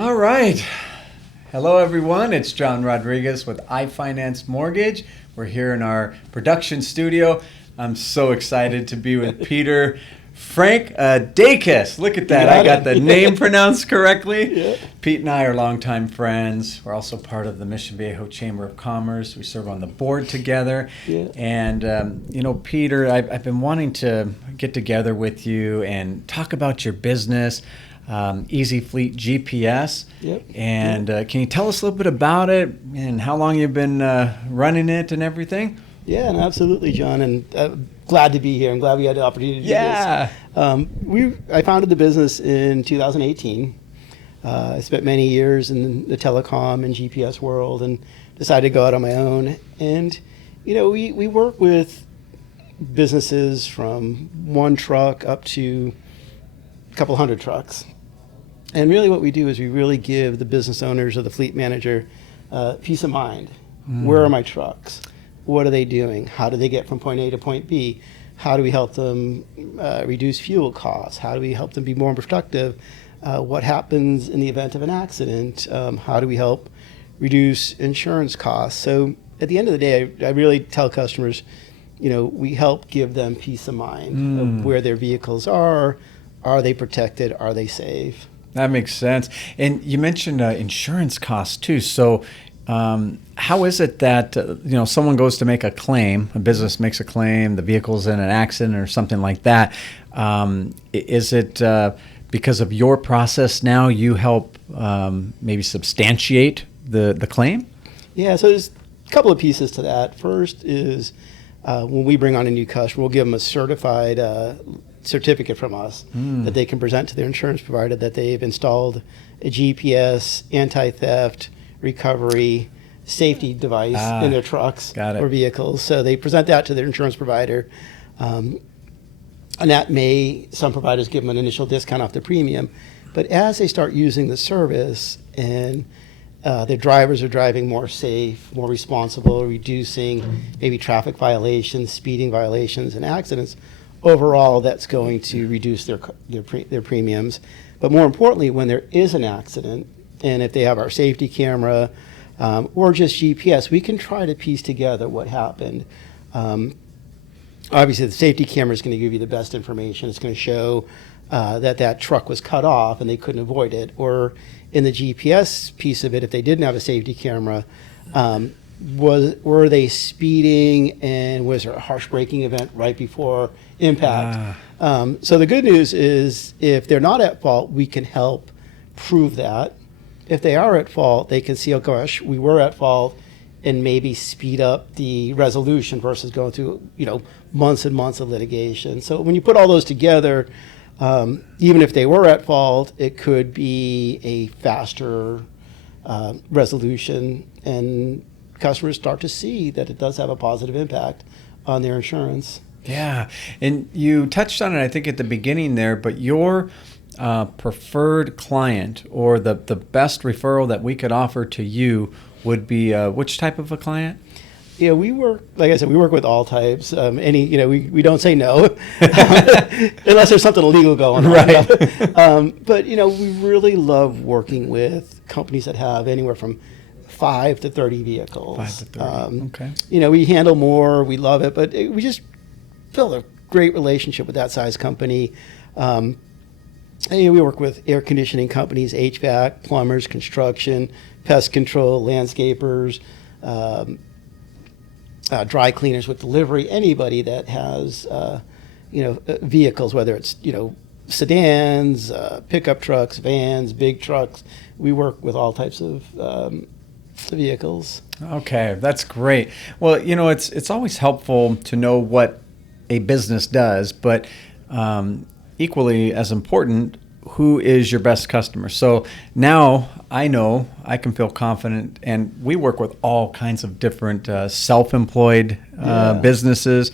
All right. Hello, everyone. It's John Rodriguez with iFinance Mortgage. We're here in our production studio. I'm so excited to be with Peter Frankudakis. Look at that. I got the name pronounced correctly. Yeah. Pete and I are longtime friends. We're also part of the Mission Viejo Chamber of Commerce. We serve on the board together. Yeah. And, Peter, I've been wanting to get together with you and talk about your business. Easy Fleet GPS. Yep. And can you tell us a little bit about it and how long you've been running it and everything? Yeah, absolutely, John. And glad to be here. I'm glad we had the opportunity to do this. I founded the business in 2018. I spent many years in the telecom and GPS world and decided to go out on my own. And, we work with businesses from one truck up to a couple hundred trucks. And really what we do is we really give the business owners or the fleet manager peace of mind. Where are my trucks? What are they doing? How do they get from point A to point B? How do we help them reduce fuel costs? How do we help them be more productive? What happens in the event of an accident? How do we help reduce insurance costs? So at the end of the day, I really tell customers, we help give them peace of mind of where their vehicles are. Are they protected? Are they safe? That makes sense. And you mentioned insurance costs too. So how is it that, someone goes to make a claim, a business makes a claim, the vehicle's in an accident or something like that. Is it because of your process now you help maybe substantiate the claim? Yeah, so there's a couple of pieces to that. First is when we bring on a new customer, we'll give them a certified certificate from us that they can present to their insurance provider that they've installed a GPS, anti-theft, recovery, safety device in their trucks or vehicles. So they present that to their insurance provider. And that some providers give them an initial discount off the premium. But as they start using the service and their drivers are driving more safe, more responsible, reducing maybe traffic violations, speeding violations, and accidents, overall, that's going to reduce their premiums. But more importantly, when there is an accident, and if they have our safety camera or just GPS, we can try to piece together what happened. Obviously, the safety camera is going to give you the best information. It's going to show that truck was cut off and they couldn't avoid it. Or in the GPS piece of it, if they didn't have a safety camera, were they speeding and was there a harsh braking event right before impact? So the good news is if they're not at fault, we can help prove that. If they are at fault, they can see, oh gosh, we were at fault, and maybe speed up the resolution versus going through months and months of litigation. So when you put all those together, even if they were at fault, it could be a faster resolution, and customers start to see that it does have a positive impact on their insurance. Yeah, and you touched on it, I think, at the beginning there, but your preferred client or the best referral that we could offer to you would be which type of a client? Yeah, we work, like I said, we work with all types. We don't say no unless there's something illegal going on. Right. But we really love working with companies that have anywhere from 5 to 30 vehicles. 5 to 30. Okay. We handle more. We love it, but we just build a great relationship with that size company. We work with air conditioning companies, HVAC, plumbers, construction, pest control, landscapers, dry cleaners with delivery. Anybody that has vehicles, whether it's sedans, pickup trucks, vans, big trucks. We work with all types of vehicles. Okay, that's great. Well, it's always helpful to know what a business does, but equally as important, who is your best customer? So now I know I can feel confident, and we work with all kinds of different self-employed businesses.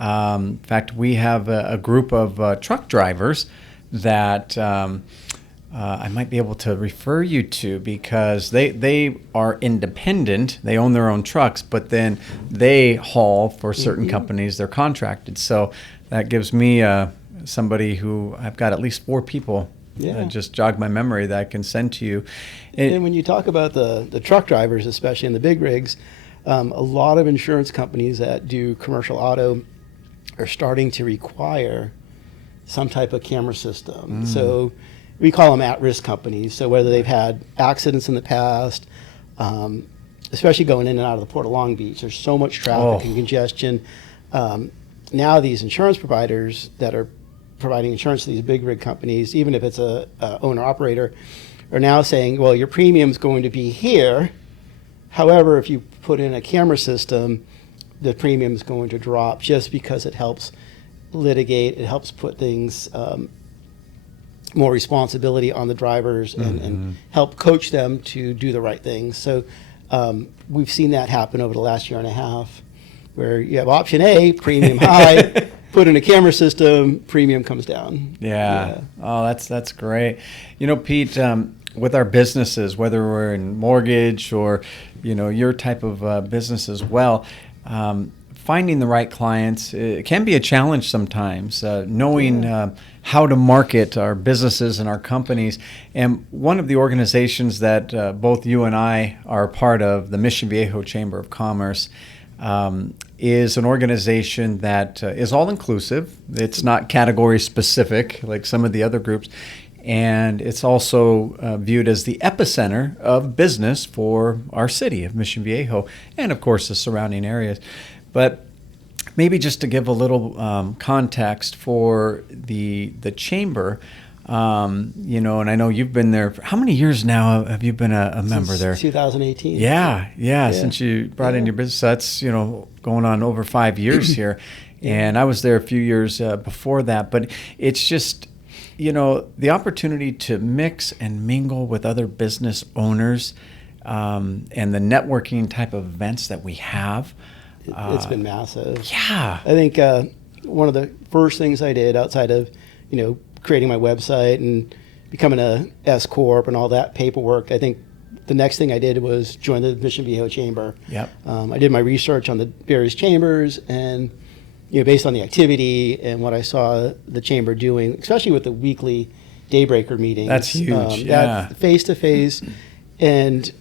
In fact, we have a group of truck drivers that I might be able to refer you to, because they are independent. They own their own trucks, but then they haul for certain companies. They're contracted. So that gives me somebody who I've got at least 4 people just jog my memory that I can send to you. And when you talk about the truck drivers, especially in the big rigs, a lot of insurance companies that do commercial auto are starting to require some type of camera system. So we call them at-risk companies. So whether they've had accidents in the past, especially going in and out of the Port of Long Beach, there's so much traffic and congestion. Now these insurance providers that are providing insurance to these big rig companies, even if it's a owner-operator, are now saying, well, your premium's going to be here. However, if you put in a camera system, the premium's going to drop just because it helps litigate, it helps put things, more responsibility on the drivers and help coach them to do the right things. So we've seen that happen over the last year and a half, where you have option A, premium high, put in a camera system, premium comes down. Yeah. Oh, that's great. You know, Pete, with our businesses, whether we're in mortgage or, your type of business as well, finding the right clients, it can be a challenge sometimes, knowing how to market our businesses and our companies. And one of the organizations that both you and I are a part of, the Mission Viejo Chamber of Commerce, is an organization that is all-inclusive. It's not category-specific like some of the other groups. And it's also viewed as the epicenter of business for our city of Mission Viejo and, of course, the surrounding areas. But maybe just to give a little context for the chamber, and I know you've been there. How many years now have you been a member there? 2018. Yeah. Since you brought in your business, that's going on over 5 years here, and I was there a few years before that. But it's just the opportunity to mix and mingle with other business owners, and the networking type of events that we have. It's been massive. Yeah. I think one of the first things I did outside of, creating my website and becoming a S Corp and all that paperwork, I think the next thing I did was join the Mission Viejo Chamber. Yep. I did my research on the various chambers and, based on the activity and what I saw the chamber doing, especially with the weekly Daybreaker meetings. That's huge. That face-to-face. And,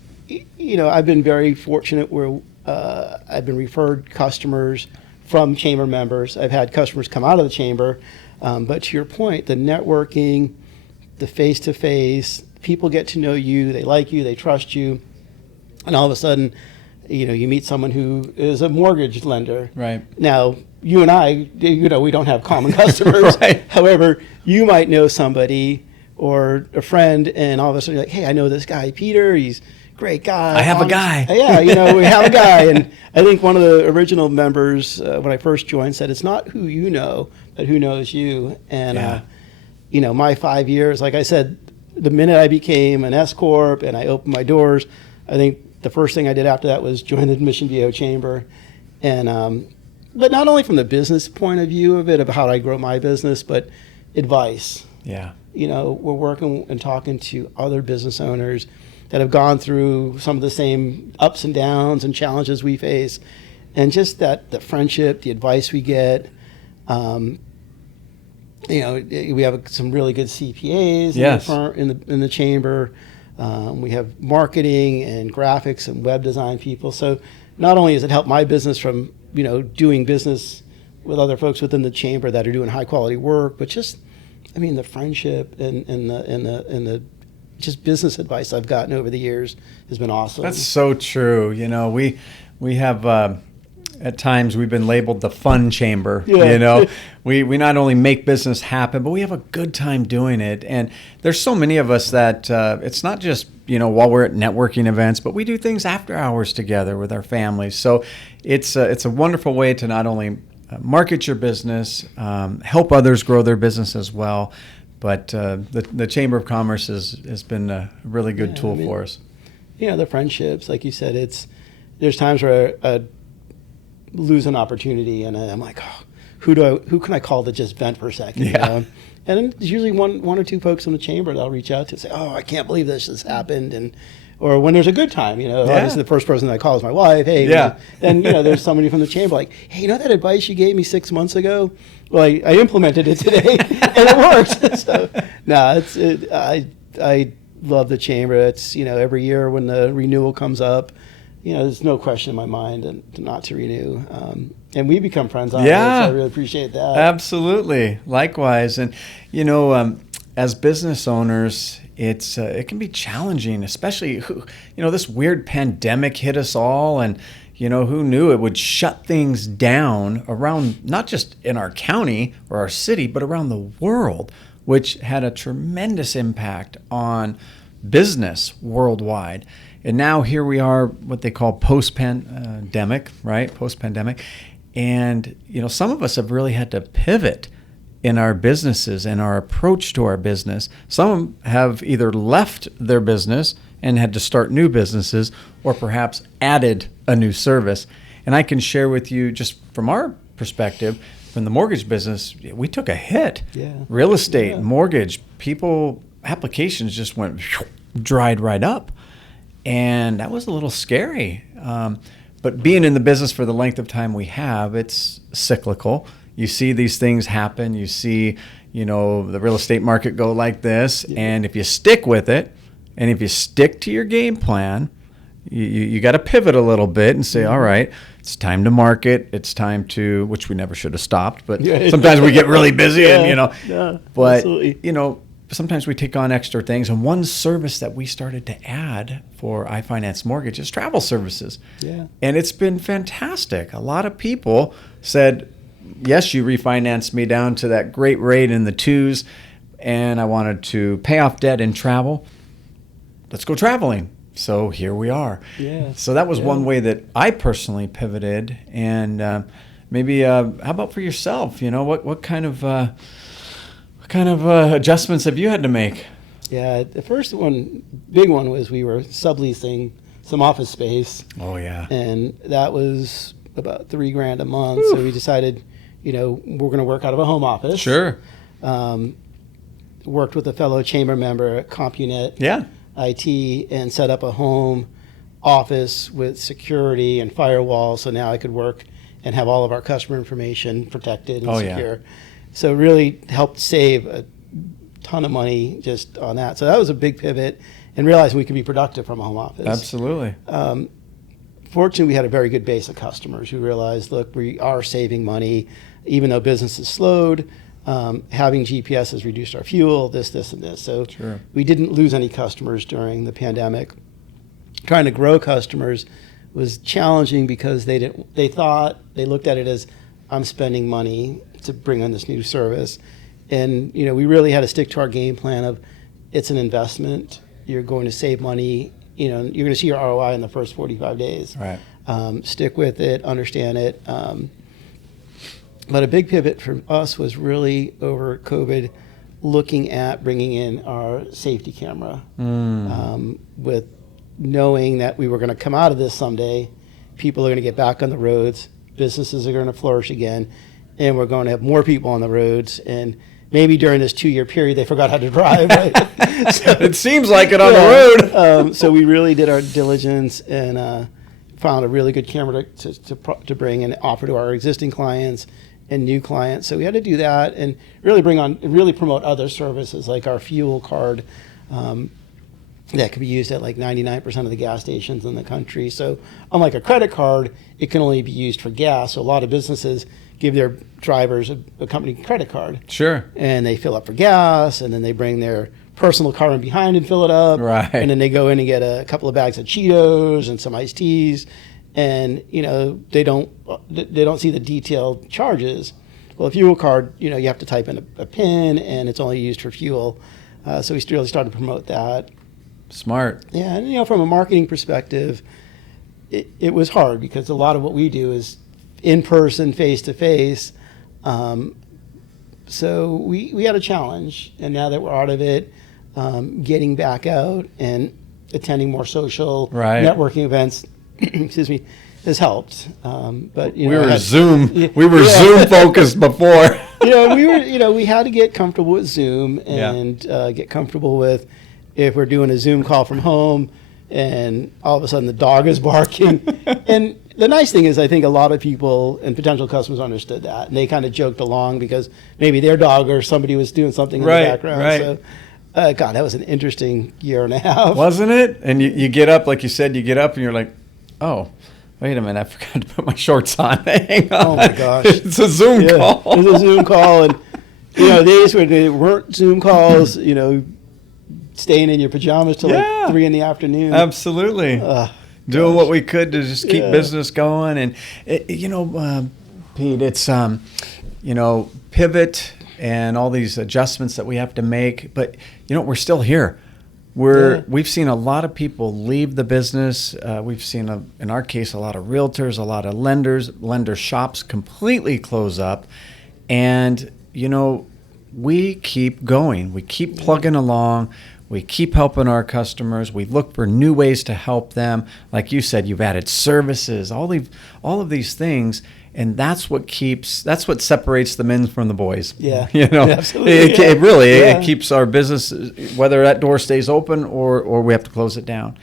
I've been very fortunate where I've been referred customers from chamber members. I've had customers come out of the chamber. But to your point, the networking, the face-to-face, people get to know you, they like you, they trust you. And all of a sudden, you meet someone who is a mortgage lender. Right. Now, you and I, we don't have common customers. Right. However, you might know somebody or a friend, and all of a sudden you're like, hey, I know this guy, Peter, he's great guy. I have a guy. Yeah, we have a guy. And I think one of the original members, when I first joined, said, it's not who you know, but who knows you. And, my 5 years, like I said, the minute I became an S Corp and I opened my doors, I think the first thing I did after that was join the Mission Viejo Chamber. And, but not only from the business point of view of it, of how I grow my business, but advice. Yeah. We're working and talking to other business owners that have gone through some of the same ups and downs and challenges we face, and just that the friendship, the advice we get. We have some really good CPAs in the chamber. We have marketing and graphics and web design people. So not only has it helped my business from doing business with other folks within the chamber that are doing high quality work, but just the friendship and the just business advice I've gotten over the years has been awesome. That's so true. We have at times we've been labeled the fun chamber. We not only make business happen, but we have a good time doing it. And there's so many of us that it's not just while we're at networking events, but we do things after hours together with our families. So it's a wonderful way to not only market your business, help others grow their business as well. But the Chamber of Commerce has been a really good tool for us. The friendships, like you said, there's times where I lose an opportunity and I'm like, oh, who can I call to just vent for a second? Yeah. And then there's usually one or two folks in the chamber that'll reach out to say, oh, I can't believe this has happened. And or when there's a good time, obviously the first person I call is my wife. Hey, then there's somebody from the chamber like, hey, that advice you gave me 6 months ago? Well, I implemented it today and it worked. So I love the chamber. It's every year when the renewal comes up, there's no question in my mind not to renew. And we become friends on it, so I really appreciate that. Absolutely. Likewise. And, as business owners, it can be challenging, especially, this weird pandemic hit us all. And, who knew it would shut things down around, not just in our county or our city, but around the world, which had a tremendous impact on business worldwide. And now here we are, what they call post-pandemic, right? Post-pandemic. And, some of us have really had to pivot in our businesses and our approach to our business. Some have either left their business and had to start new businesses, or perhaps added a new service. And I can share with you, just from our perspective, from the mortgage business, we took a hit. Real estate, mortgage, applications just went dried right up. And that was a little scary. But being in the business for the length of time we have, it's cyclical. You see these things happen. You see, the real estate market go like this. And if you stick with it, and if you stick to your game plan, you got to pivot a little bit and say, all right, it's time to market. It's time to, which we never should have stopped, but sometimes we get really busy but absolutely. Sometimes we take on extra things. And one service that we started to add for iFinance Mortgage is travel services. And it's been fantastic. A lot of people said, yes, you refinanced me down to that great rate in the 2s, and I wanted to pay off debt and travel. Let's go traveling. So here we are. So that was one way that I personally pivoted. And maybe, how about for yourself? What kind of adjustments have you had to make? The first big one was we were subleasing some office space. And that was about $3,000 a month. So we decided, we're going to work out of a home office. Worked with a fellow chamber member at CompuNet IT and set up a home office with security and firewall. So now I could work and have all of our customer information protected and secure. So really helped save a ton of money just on that. So that was a big pivot, and realizing we could be productive from a home office. Absolutely. Fortunately, we had a very good base of customers who realized, look, we are saving money, even though business has slowed. Having GPS has reduced our fuel, this, and this. So we didn't lose any customers during the pandemic. Trying to grow customers was challenging because they looked at it as, I'm spending money to bring on this new service. And, we really had to stick to our game plan of, it's an investment. You're going to save money. You're going to see your ROI in the first 45 days. Stick with it, understand it. But a big pivot for us was really over COVID, looking at bringing in our safety camera, with knowing that we were going to come out of this someday. People are going to get back on the roads. Businesses are going to flourish again. And we're going to have more people on the roads. And maybe during this 2-year period, they forgot how to drive. Right? So, it seems like it on the road. So we really did our diligence and found a really good camera to bring and offer to our existing clients and new clients. So we had to do that and really promote other services like our fuel card that could be used at like 99% of the gas stations in the country. So unlike a credit card, it can only be used for gas. So a lot of businesses give their drivers a company credit card. And they fill up for gas, and then they bring their personal car in behind and fill it up. And then they go in and get a couple of bags of Cheetos and some iced teas. And, they don't see the detailed charges. Well, a fuel card, you have to type in a PIN, and it's only used for fuel. So we really started to promote that. Smart. Yeah, and from a marketing perspective, it was hard because a lot of what we do is in person, face to face. So we had a challenge, and now that we're out of it, getting back out and attending more social networking events, excuse me, has helped. But we were Zoom focused before. We had to get comfortable with Zoom and get comfortable with, if we're doing a Zoom call from home, and all of a sudden the dog is barking. And the nice thing is I think a lot of people and potential customers understood that, and they kind of joked along because maybe their dog or somebody was doing something in the background. Right. So, God, that was an interesting year and a half. Wasn't it? And you get up, like you said, you get up and you're like, oh, wait a minute, I forgot to put my shorts on. Hang on. Oh, my gosh. It's a Zoom call. It's a Zoom call. And, days when there weren't Zoom calls, staying in your pajamas till like 3 in the afternoon. Absolutely. Doing what we could to just keep business going. And, Pete, it's, pivot and all these adjustments that we have to make. But, we're still here. We've seen a lot of people leave the business. We've seen, in our case, a lot of realtors, a lot of lender shops completely close up. And, we keep going. We keep plugging along. We keep helping our customers. We look for new ways to help them. Like you said, you've added services, all of these things. And that's what separates the men from the boys. Yeah. Absolutely. It keeps our business, whether that door stays open or we have to close it down.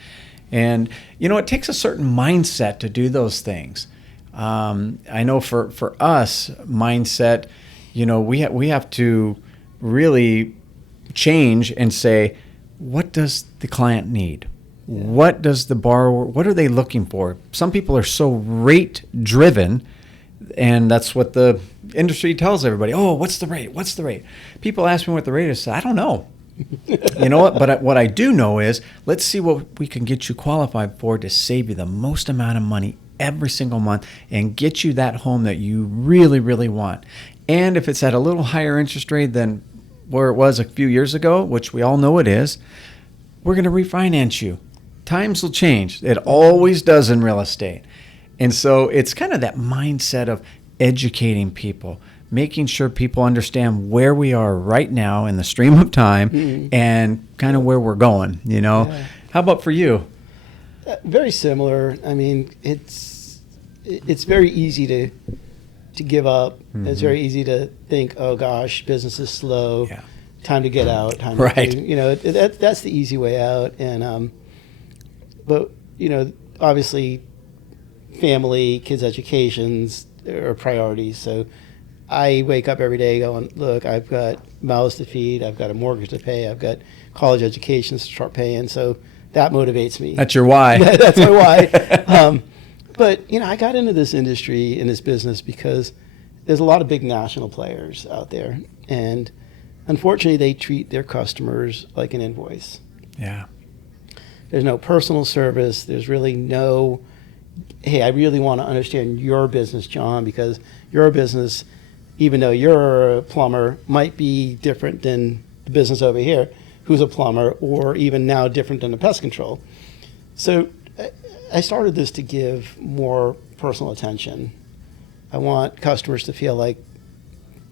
And, it takes a certain mindset to do those things. I know for us, mindset, we have to really change and say, what does the client need? Yeah. What does the borrower, what are they looking for? Some people are so rate driven, and that's what the industry tells everybody. Oh, what's the rate? What's the rate? People ask me what the rate is. I don't know. You know what? But what I do know is, let's see what we can get you qualified for to save you the most amount of money every single month and get you that home that you really, really want. And if it's at a little higher interest rate than where it was a few years ago, which we all know it is, we're going to refinance you. Times will change. It always does in real estate. And so it's kind of that mindset of educating people, making sure people understand where we are right now in the stream of time and kind of where we're going, Yeah. How about for you? Very similar. I mean, it's very easy to give up. Mm-hmm. It's very easy to think, oh gosh, business is slow. Yeah. Time to get out. That's the easy way out. And but obviously, family, kids' educations are priorities. So I wake up every day going, look, I've got mouths to feed, I've got a mortgage to pay, I've got college education to start paying. So that motivates me. That's your why. That's my why. But, I got into this industry, in this business, because there's a lot of big national players out there. And unfortunately, they treat their customers like an invoice. Yeah. There's no personal service. There's really no, hey, I really want to understand your business, John, because your business, even though you're a plumber, might be different than the business over here, who's a plumber, or even now different than the pest control. So I started this to give more personal attention. I want customers to feel like,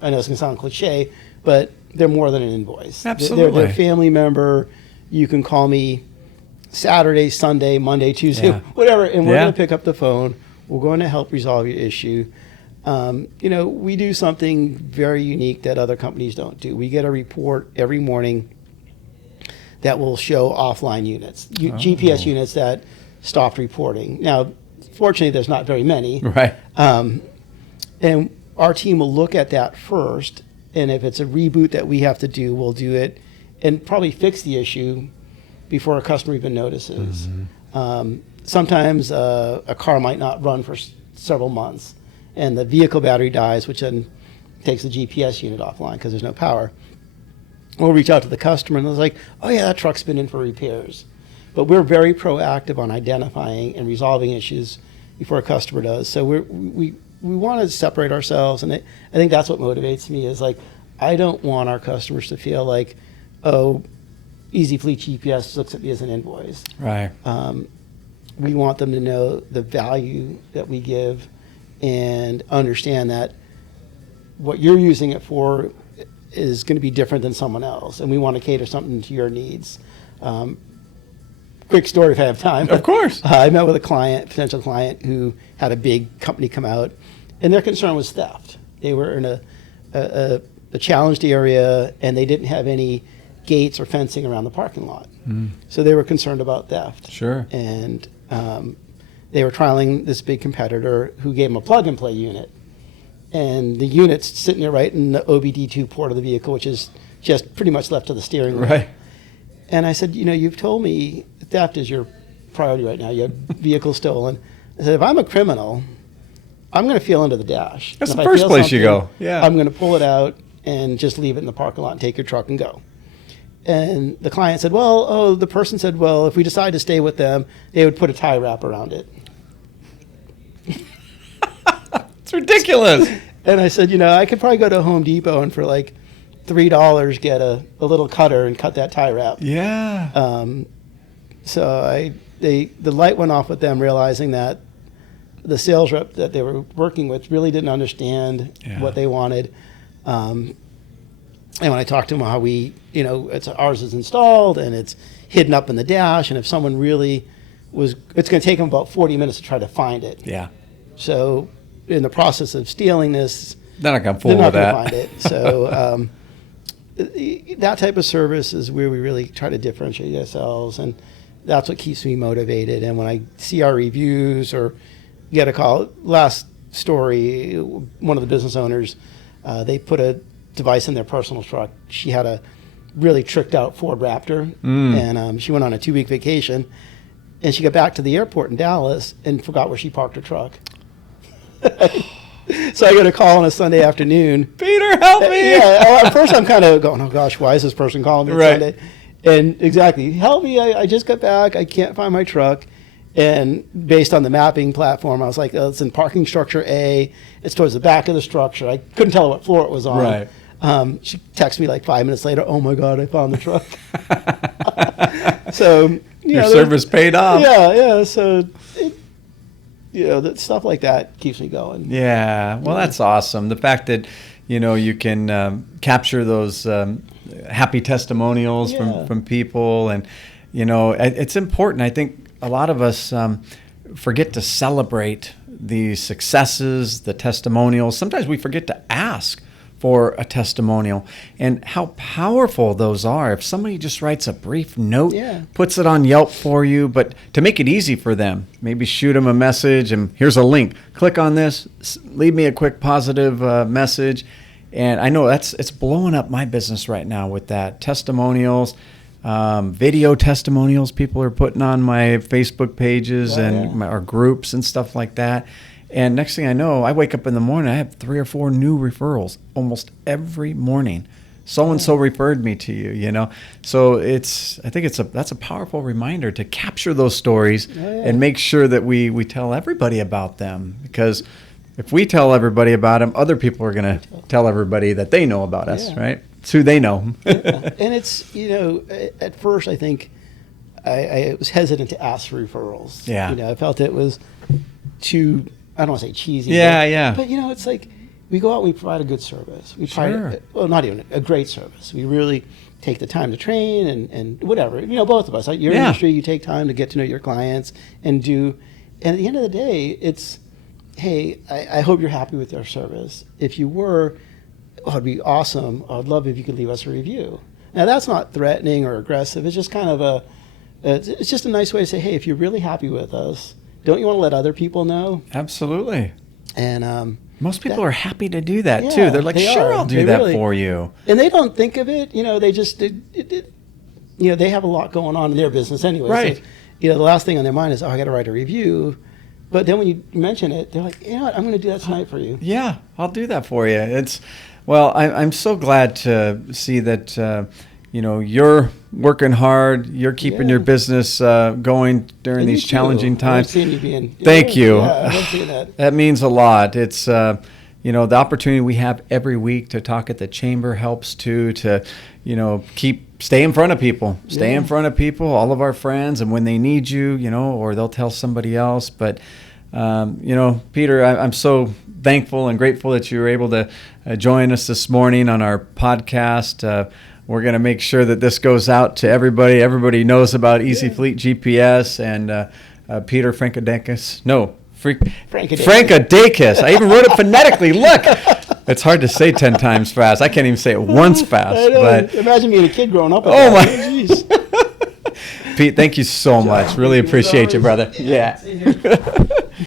I know it's going to sound cliche, but they're more than an invoice. Absolutely. They're a family member. You can call me Saturday, Sunday, Monday, Tuesday, whatever, and we're going to pick up the phone. We're going to help resolve your issue. We do something very unique that other companies don't do. We get a report every morning that will show offline units, GPS units that stopped reporting. Now, fortunately, there's not very many. Right. And our team will look at that first, and if it's a reboot that we have to do, we'll do it and probably fix the issue before a customer even notices. Mm-hmm. Sometimes a car might not run for several months, and the vehicle battery dies, which then takes the GPS unit offline because there's no power. We'll reach out to the customer, and it's like, oh yeah, that truck's been in for repairs. But we're very proactive on identifying and resolving issues before a customer does. So we want to separate ourselves, and I think that's what motivates me is like, I don't want our customers to feel like, oh, Easy Fleet GPS looks at me as an invoice. Right. We want them to know the value that we give and understand that what you're using it for is going to be different than someone else, and we want to cater something to your needs. Quick story if I have time. Of course. I met with a potential client who had a big company come out, and their concern was theft. They were in a challenged area, and they didn't have any gates or fencing around the parking lot. So they were concerned about theft. Sure. And they were trialing this big competitor who gave them a plug-and-play unit. And the unit's sitting there right in the OBD2 port of the vehicle, which is just pretty much left to the steering wheel. Right. And I said, you've told me theft is your priority right now. You have vehicles stolen. I said, if I'm a criminal, I'm going to feel under the dash. That's the first place you go. Yeah. I'm going to pull it out and just leave it in the parking lot and take your truck and go. And the client said, the person said, if we decide to stay with them, they would put a tie wrap around it. It's ridiculous. And I said, I could probably go to Home Depot and for like $3 get a little cutter and cut that tie wrap. Yeah. So the light went off with them, realizing that the sales rep that they were working with really didn't understand what they wanted. And when I talked to them how ours is installed and it's hidden up in the dash, and if someone really it's going to take them about 40 minutes to try to find it. Yeah. So in the process of stealing this, they're not going to fool with that. They're not going to find it. So that type of service is where we really try to differentiate ourselves, and that's what keeps me motivated. And when I see our reviews or get a call, last story, one of the business owners, they put a device in their personal truck. She had a really tricked out Ford Raptor, and she went on a 2-week vacation, and she got back to the airport in Dallas and forgot where she parked her truck. So I got a call on a Sunday afternoon. Peter, help me! Yeah, at first I'm kind of going, oh gosh, why is this person calling me Sunday? And exactly, help me, I just got back, I can't find my truck. And based on the mapping platform, I was like, it's in parking structure A, it's towards the back of the structure. I couldn't tell what floor it was on. Right. She texted me like 5 minutes later, oh my God, I found the truck. So, your service paid off. Yeah, so that stuff like that keeps me going. Yeah, well, that's awesome. The fact that you can capture those happy testimonials from people, and it's important. I think a lot of us forget to celebrate the successes, the testimonials. Sometimes we forget to ask for a testimonial, and how powerful those are. If somebody just writes a brief note, puts it on Yelp for you, but to make it easy for them, maybe shoot them a message and here's a link. Click on this, leave me a quick positive message. And I know it's blowing up my business right now with that. Testimonials, video testimonials people are putting on my Facebook pages and our groups and stuff like that. And next thing I know, I wake up in the morning, I have 3 or 4 new referrals almost every morning. So-and-so referred me to you, So I think that's a powerful reminder to capture those stories and make sure that we tell everybody about them. Because if we tell everybody about them, other people are going to tell everybody that they know about us, right? It's who they know. And it's, at first I think I was hesitant to ask for referrals. Yeah. I felt it was too, I don't want to say cheesy. But it's like we go out and we provide a good service. We provide, not even a great service. We really take the time to train and whatever. Both of us. Your industry, you take time to get to know your clients and at the end of the day, it's, hey, I hope you're happy with our service. If you were, it'd be awesome. I'd love if you could leave us a review. Now, that's not threatening or aggressive. It's just kind of it's just a nice way to say, hey, if you're really happy with us, don't you want to let other people know? Absolutely. And most people are happy to do that too. They're like, sure, I'll do that for you. And they don't think of it. They just, they have a lot going on in their business anyway. Right. So, the last thing on their mind is, I got to write a review. But then when you mention it, they're like, what? I'm going to do that tonight for you. Yeah, I'll do that for you. I'm so glad to see that, you're working hard. You're keeping your business going during these challenging times. Thank you. Yeah, I love seeing that. That means a lot. It's, the opportunity we have every week to talk at the chamber helps too, to, stay in front of people. Stay in front of people, all of our friends, and when they need you, or they'll tell somebody else. But, Peter, I'm so thankful and grateful that you were able to join us this morning on our podcast. We're going to make sure that this goes out to everybody. Everybody knows about Easy Fleet GPS and Peter Frankudakis. No, Frankudakis. I even wrote it phonetically. Look. It's hard to say 10 times fast. I can't even say it once fast. I know. But Imagine being a kid growing up. Oh my! Jeez. Pete, thank you so much. Really appreciate you, brother. Yeah.